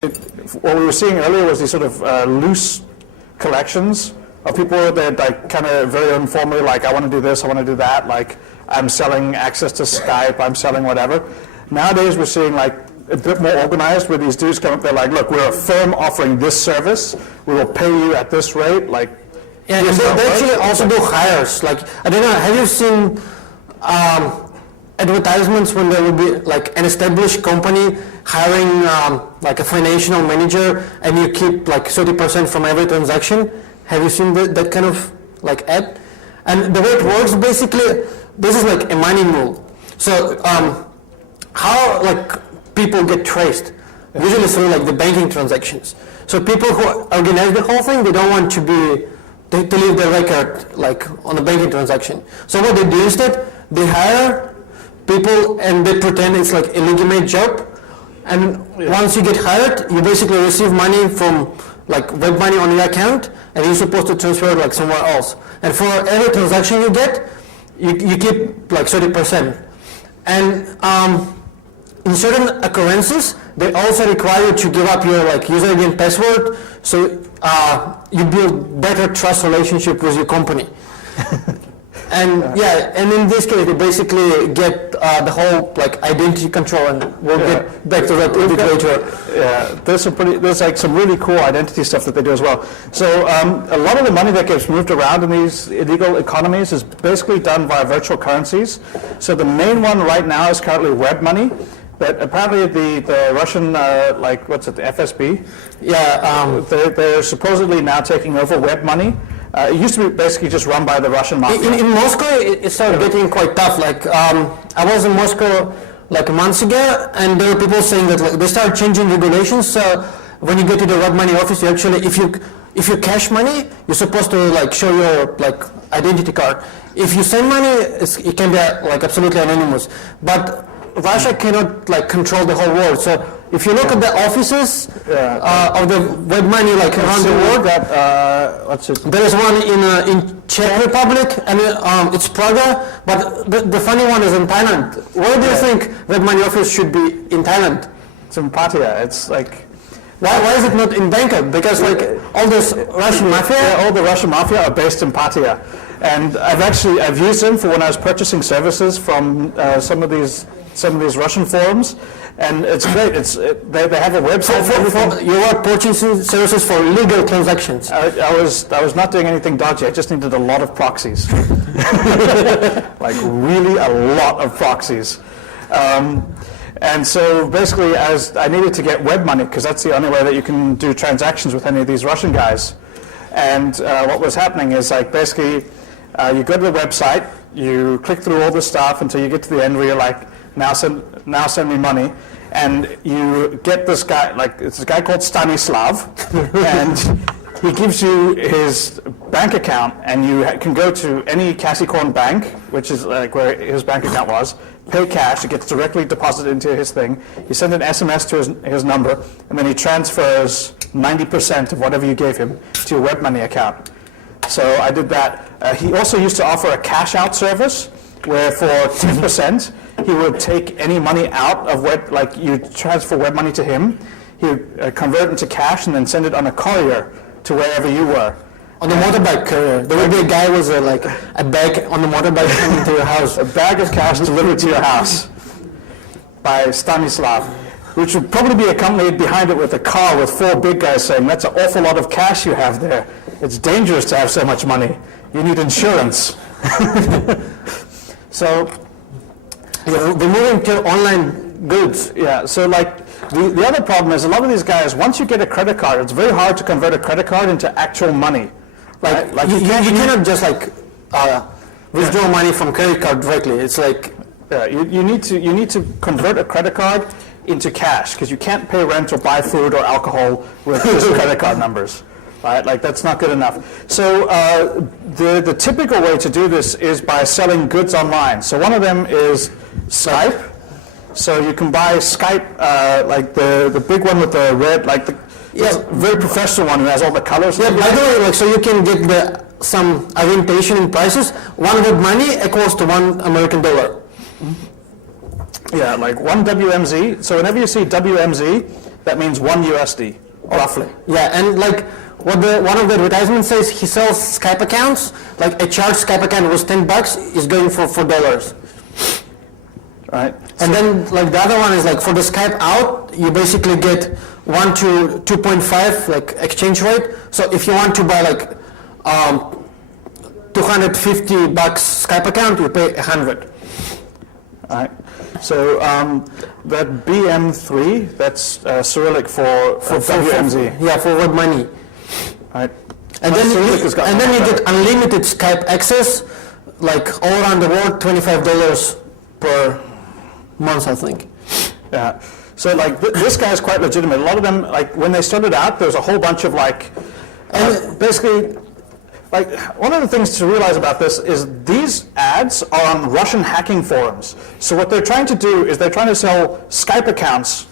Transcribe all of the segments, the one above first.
what we were seeing earlier was these sort of loose collections of people that like kind of very informally, like I want to do this, I want to do that, like I'm selling access to Skype, I'm selling whatever. Nowadays we're seeing like a bit more organized where these dudes come up, they're like, look, we're a firm offering this service, we will pay you at this rate, like. Yeah, they actually also do hires. Like, I don't know, have you seen advertisements when there will be like an established company hiring like a financial manager and you keep like 30% from every transaction? Have you seen that kind of like ad? And the way it works, basically, this is like a money mule. So how like people get traced? Usually through like the banking transactions. So people who organize the whole thing, they don't want to leave their record like on a banking transaction. So what they do is that they hire people and they pretend it's like a legitimate job. And once you get hired, you basically receive money from like web money on your account, and you're supposed to transfer it like somewhere else. And for every transaction you get, you keep like 30%. And in certain occurrences, they also require you to give up your like username and password, so you build better trust relationship with your company. And and in this case, they basically get the whole like identity control, and we'll get back to that a bit later. Yeah, there's like some really cool identity stuff that they do as well. So a lot of the money that gets moved around in these illegal economies is basically done via virtual currencies. So the main one right now is currently web money. But apparently the Russian, like, what's it, the FSB? Yeah. They're supposedly now taking over web money. It used to be basically just run by the Russian mafia. In Moscow, it started getting quite tough. Like, I was in Moscow like months ago, and there were people saying that like, they started changing regulations. So when you go to the web money office, you actually, if you cash money, you're supposed to like show your like identity card. If you send money, it can be like absolutely anonymous. But Russia cannot like control the whole world. So if you look at the offices of the web money like around the world, there is one in Czech Republic and it's Praga. But the funny one is in Thailand. Where do you think web money office should be in Thailand? It's in Pattaya. It's like. Why is it not in Bangkok? Because like all this Russian mafia, all the Russian mafia are based in Pattaya, and I've used them for when I was purchasing services from some of these Russian forums, and it's great. They have a website for everything. You are purchasing services for legal transactions. I was not doing anything dodgy. I just needed a lot of proxies, like really a lot of proxies. And so basically, as I needed to get web money, because that's the only way that you can do transactions with any of these Russian guys. And what was happening is like basically, you go to the website, you click through all the stuff until you get to the end where you're like, now send me money, and you get this guy, like it's a guy called Stanislav, and he gives you his bank account, and you can go to any Capricorn bank, which is like where his bank account was, pay cash, it gets directly deposited into his thing, you send an SMS to his number, and then he transfers 90% of whatever you gave him to your web money account. So I did that. He also used to offer a cash out service, where for 10%, he would take any money out of web, like you transfer web money to him, he would convert it into cash and then send it on a courier to wherever you were. On the motorbike courier. There would be a guy with like a bag on the motorbike coming to your house. A bag of cash delivered to your house by Stanislav, which would probably be accompanied behind it with a car with 4 big guys saying, that's an awful lot of cash you have there. It's dangerous to have so much money. You need insurance. So we're moving to online goods. Yeah, so like the other problem is a lot of these guys, once you get a credit card, it's very hard to convert a credit card into actual money. Like you cannot just like withdraw money from credit card directly. It's like you need to convert a credit card into cash, because you can't pay rent or buy food or alcohol with just credit card numbers. Right, like that's not good enough. So the typical way to do this is by selling goods online. So one of them is Skype. So you can buy Skype, like the big one with the red, like the very professional one who has all the colors. Yeah, by the way, like so you can get some orientation in prices. One web money equals to $1 American. Yeah, like one WMZ. So whenever you see WMZ, that means 1 USD, roughly. Yeah, and like what one of the advertisements says, he sells Skype accounts. Like a charged Skype account was $10 is going for $4. Right. And then like the other one is like for the Skype out, you basically get 1 to 2.5 like exchange rate. So if you want to buy like $250 Skype account, you pay 100. All right. So that BM3, that's Cyrillic for WMZ. Yeah, for what money? All right. And then you get unlimited Skype access, like all around the world, $25 per month, I think. Yeah. So like this guy's quite legitimate. A lot of them, like when they started out, there's a whole bunch of like, basically, like one of the things to realize about this is these ads are on Russian hacking forums. So what they're trying to do is they're trying to sell Skype accounts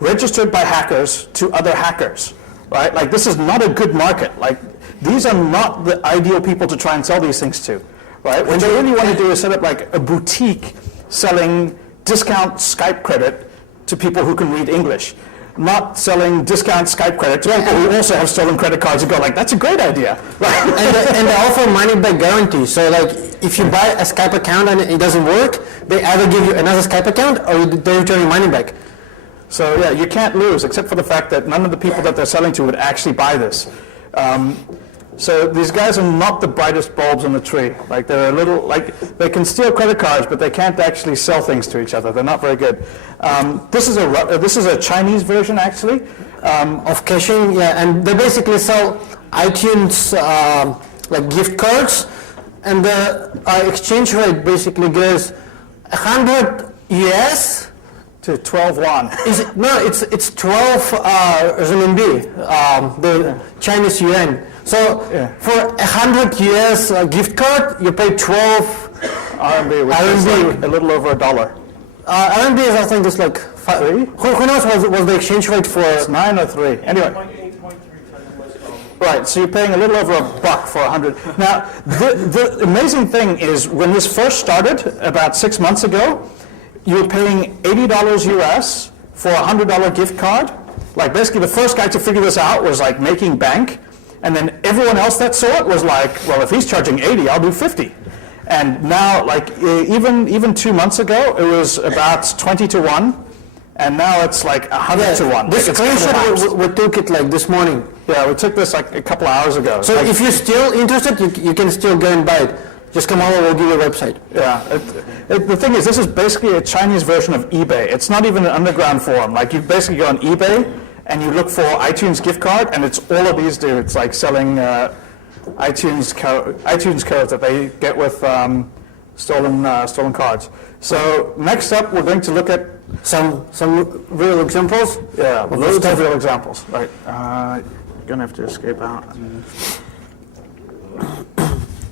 registered by hackers to other hackers, right? Like this is not a good market. Like these are not the ideal people to try and sell these things to, right? What they really want to do is set up like a boutique selling discount Skype credit to people who can read English, not selling discount Skype credit to people who also have stolen credit cards and go like, that's a great idea. Right? And they offer money back guarantee. So like if you buy a Skype account and it doesn't work, they either give you another Skype account or they return your money back. So yeah, you can't lose except for the fact that none of the people that they're selling to would actually buy this. So these guys are not the brightest bulbs in the tree. Like they're a little, like they can steal credit cards, but they can't actually sell things to each other. They're not very good. This is a Chinese version actually Of caching, yeah, and they basically sell iTunes like gift cards, and the exchange rate basically goes 100 US to 12 won. It's 12 renminbi, the Chinese yuan. So for 100 US gift card, you pay 12 RMB, which is like a little over $1. RMB is, I think, it's like 5. Who knows what was the exchange rate for? It's 9 or 3. Anyway. Right, so you're paying a little over $1 for 100. Now, the amazing thing is when this first started about 6 months ago, you were paying $80 US for a $100 gift card. Like basically the first guy to figure this out was like making bank, and then everyone else that saw it was like, well, if he's charging 80, I'll do 50. And now, like even 2 months ago, it was about 20 to 1, and now it's like 100 to 1. This screenshot we took it like this morning. Yeah, we took this like a couple hours ago. So like, if you're still interested, you can still go and buy it. Just come over, we'll give you a website. Yeah, the thing is, this is basically a Chinese version of eBay. It's not even an underground forum. Like you basically go on eBay and you look for iTunes gift card, and it's all of these dudes like selling iTunes codes that they get with stolen cards. So next up, we're going to look at some real examples. Yeah, loads of real examples. Right, you're gonna have to escape out.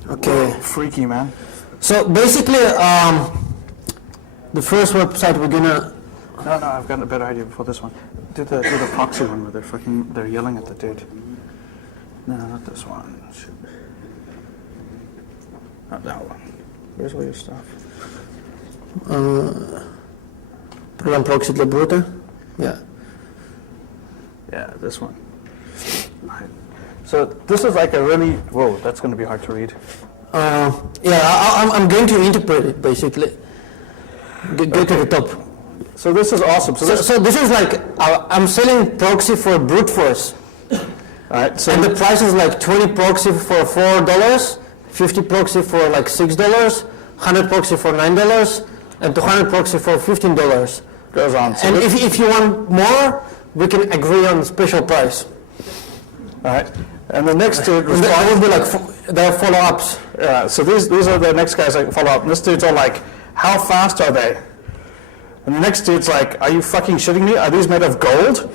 Okay. Freaky, man. So basically, the first website we're gonna. No, I've got a better idea before this one. Do the proxy one where they're yelling at the dude. No, not this one. Shoot. Not that one. Where's all your stuff? Program proxy для bruta. Yeah. Yeah, this one. Right. So this is like a really, whoa, that's going to be hard to read. I'm going to interpret it basically. Go to the top. So this is awesome. So this is like, I'm selling proxy for brute force. Alright, so and the price is like 20 proxy for $4, 50 proxy for like $6, 100 proxy for $9, and 200 proxy for $15. Goes on. So and if you want more, we can agree on special price. Alright, and the next dude will be like there are follow-ups. Yeah, so these are the next guys that follow up. And this dude's all like, how fast are they? And the next dude's like, are you fucking shitting me? Are these made of gold?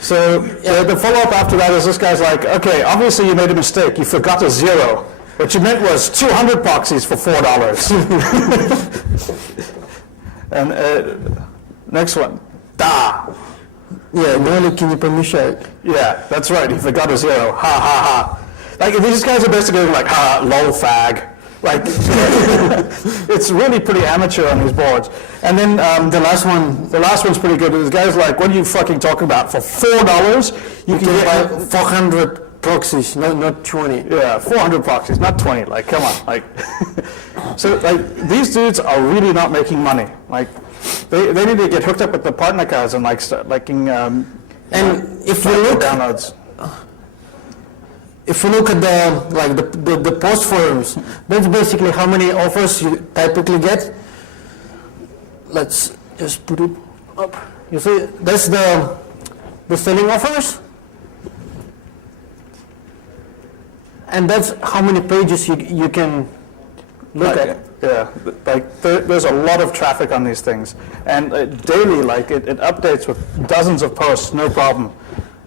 So the follow-up after that is this guy's like, okay, obviously you made a mistake. You forgot a 0. What you meant was 200 proxies for $4. And next one, da. Yeah, нойлики не помещают. Yeah, that's right. He forgot a 0. Ha ha ha. Like these guys are basically like, ha, lol fag. Like, it's really pretty amateur on these boards. And then the last one's pretty good. This guy's like, what are you fucking talking about? For $4, you can get 400 proxies, not 20. Yeah, 400 proxies, not 20. Like, come on. Like, so like these dudes are really not making money. Like, they need to get hooked up with the partner cards and like start liking. And if you look downloads. If you look at the post forums, that's basically how many offers you typically get. Let's just put it up. You see, that's the selling offers, and that's how many pages you can look at. Yeah, like there's a lot of traffic on these things, and daily, like it updates with dozens of posts, no problem.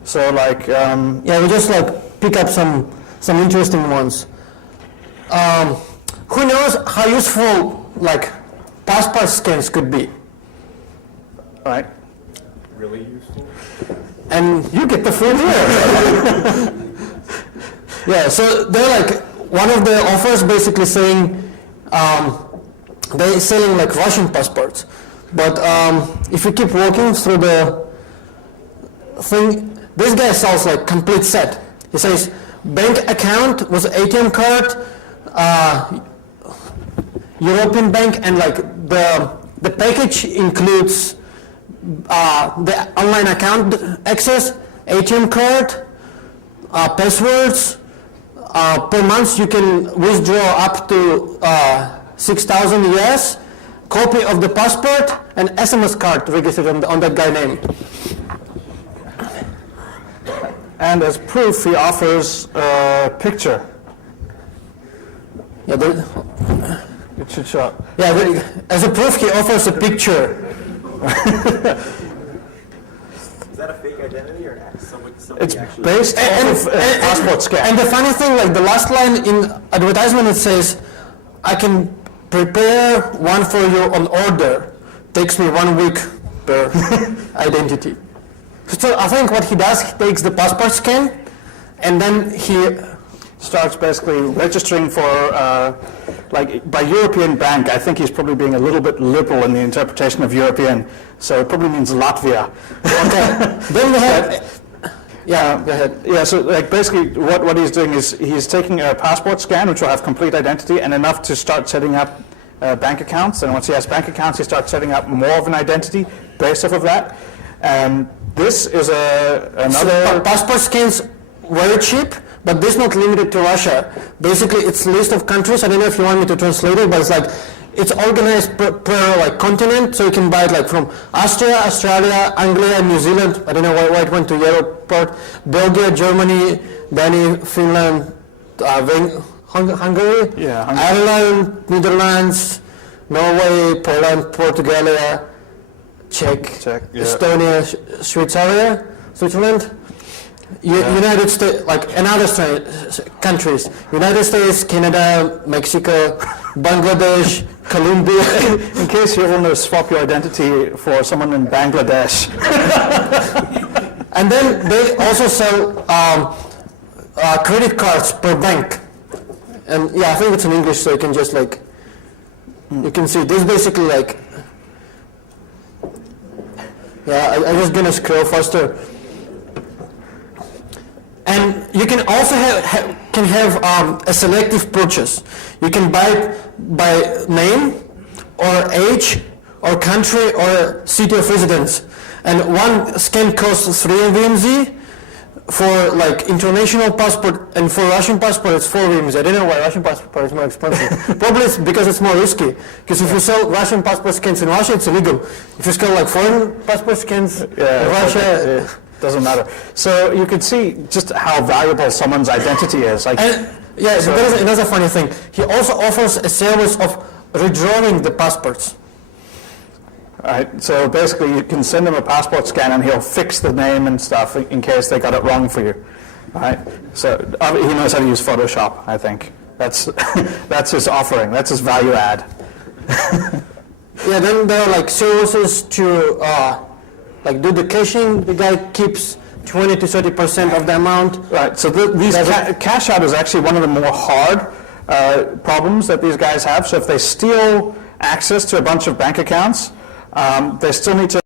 So like, yeah, we just like pick up some interesting ones. Who knows how useful like passport scans could be? Right. Really useful. And you get the food here. Yeah, so they're like one of the offers basically saying they're selling like Russian passports, but if you keep walking through the thing, this guy sells like complete set. He says bank account with ATM card, European bank, and like the package includes the online account access, ATM card, passwords. Per month you can withdraw up to 6,000 US, copy of the passport, and SMS card registered on that guy's name. And as proof, he offers a picture. Yeah, It should show up. yeah. As a proof, he offers a picture. Is that a fake identity or somebody It's actually? based off of a passport scan. And the funny thing, like the last line in advertisement, it says, "I can prepare one for you on order. Takes me 1 week per identity." So I think what he does, he takes the passport scan, and then he Starts basically registering for, like by European bank, I think he's probably being a little bit liberal in the interpretation of European, so it probably means Latvia. okay. Then we have yeah. Go ahead. Yeah, so like basically what he's doing is he's taking a passport scan, which will have complete identity and enough to start setting up bank accounts, and once he has bank accounts, he starts setting up more of an identity based off of that. This is another... Passport scans very cheap, but this is not limited to Russia. Basically, it's a list of countries. I don't know if you want me to translate it, but it's like it's organized per like continent, so you can buy it like from Austria, Australia, Anglia, New Zealand. I don't know why it went to Europe part. Belgium, Germany, Danny, Finland, Hungary, Yeah, Hungary. Ireland, Netherlands, Norway, Poland, Portugal, Czech, yeah. Estonia, Switzerland, United States, like another countries, United States, Canada, Mexico, Bangladesh, Colombia. In case you want to swap your identity for someone in Bangladesh. And then they also sell credit cards per bank. And yeah, I think it's in English, so you can just like, you can see this basically like, yeah, I'm just gonna scroll faster. And you can also have a selective purchase. You can buy it by name, or age, or country, or city of residence. And one scan costs 3 VMZ. For like international passport, and for Russian passport it's 4 VMZ. I don't know why Russian passport is more expensive. Probably it's because it's more risky. Because if you sell Russian passport scans in Russia, it's illegal. If you sell like foreign passport scans in Russia, it doesn't matter. So you can see just how valuable someone's identity is. Like, yeah, so there is another funny thing. He also offers a service of redrawing the passports. Right, so basically you can send him a passport scan and he'll fix the name and stuff in case they got it wrong for you. Right, so he knows how to use Photoshop, I think. That's that's his offering, that's his value add. Yeah, then there are like services to like do the caching. The guy keeps 20 to 30% of the amount. Right, so these cash out is actually one of the more hard problems that these guys have. So if they steal access to a bunch of bank accounts, they still need to